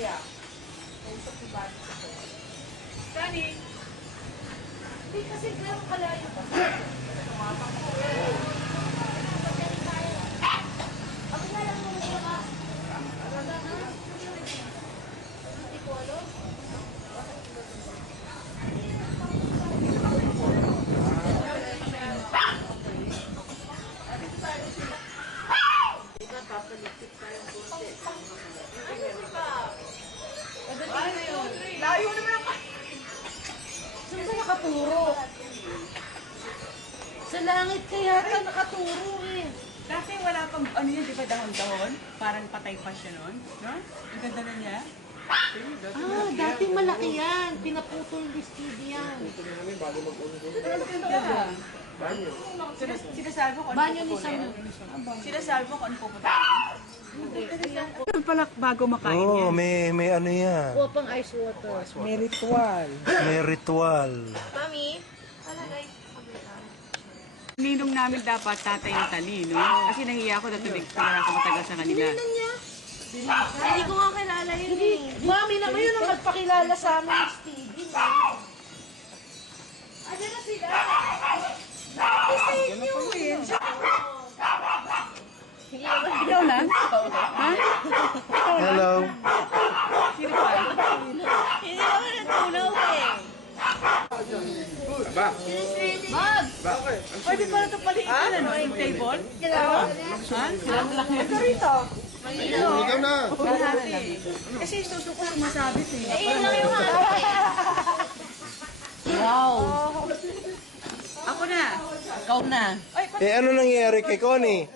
kaya? Kausap ni Bati sa ko. Kani? Hindi kasi gano'ng kalayo ba? Tumapang ko. Ako na lang mo ka. Hindi ko alam. Papaligtip tayong konti. Ano ba? Ano yun? Layo naman ako. Saan ba nakaturo? Sa langit kaya ka nakaturo eh. Dati wala pang, ano yun, di ba dahon-dahon? Parang patay pa siya nun, no? Ang ganda na niya. Dati malaki yan. Pinaputol ni Stevie yan. Ang ganda. Sinasabi ko kung Banyo ano ni pupunin. Sam. Sinasabi ko kung ano pupunin. Ito pala bago makain Oo, yan. may ano yan. Kuha pang ice water. May ritual. May ritual. Mami? Ninong namin dapat tatay ng talino. Kasi nahiya ako na tumira ako matagal sa kanila. Hindi ko nga kilala yun eh. Mami naman yun ang nagpakilala sa amin ni Stevie. Ayan na sila. Ikaw lang? Ha? Hello. Sino pa? Hindi naman natulog eh. Mag! Pwede pala ito paliitin, ano? Yung table? Ha? Ito rito. Ikaw na. Kalahati. Kasi susuko sumasabit eh. Ayun lang yung hati. Wow! Ako na. Ikaw na. Ay, Eh ano nangyari kay Connie?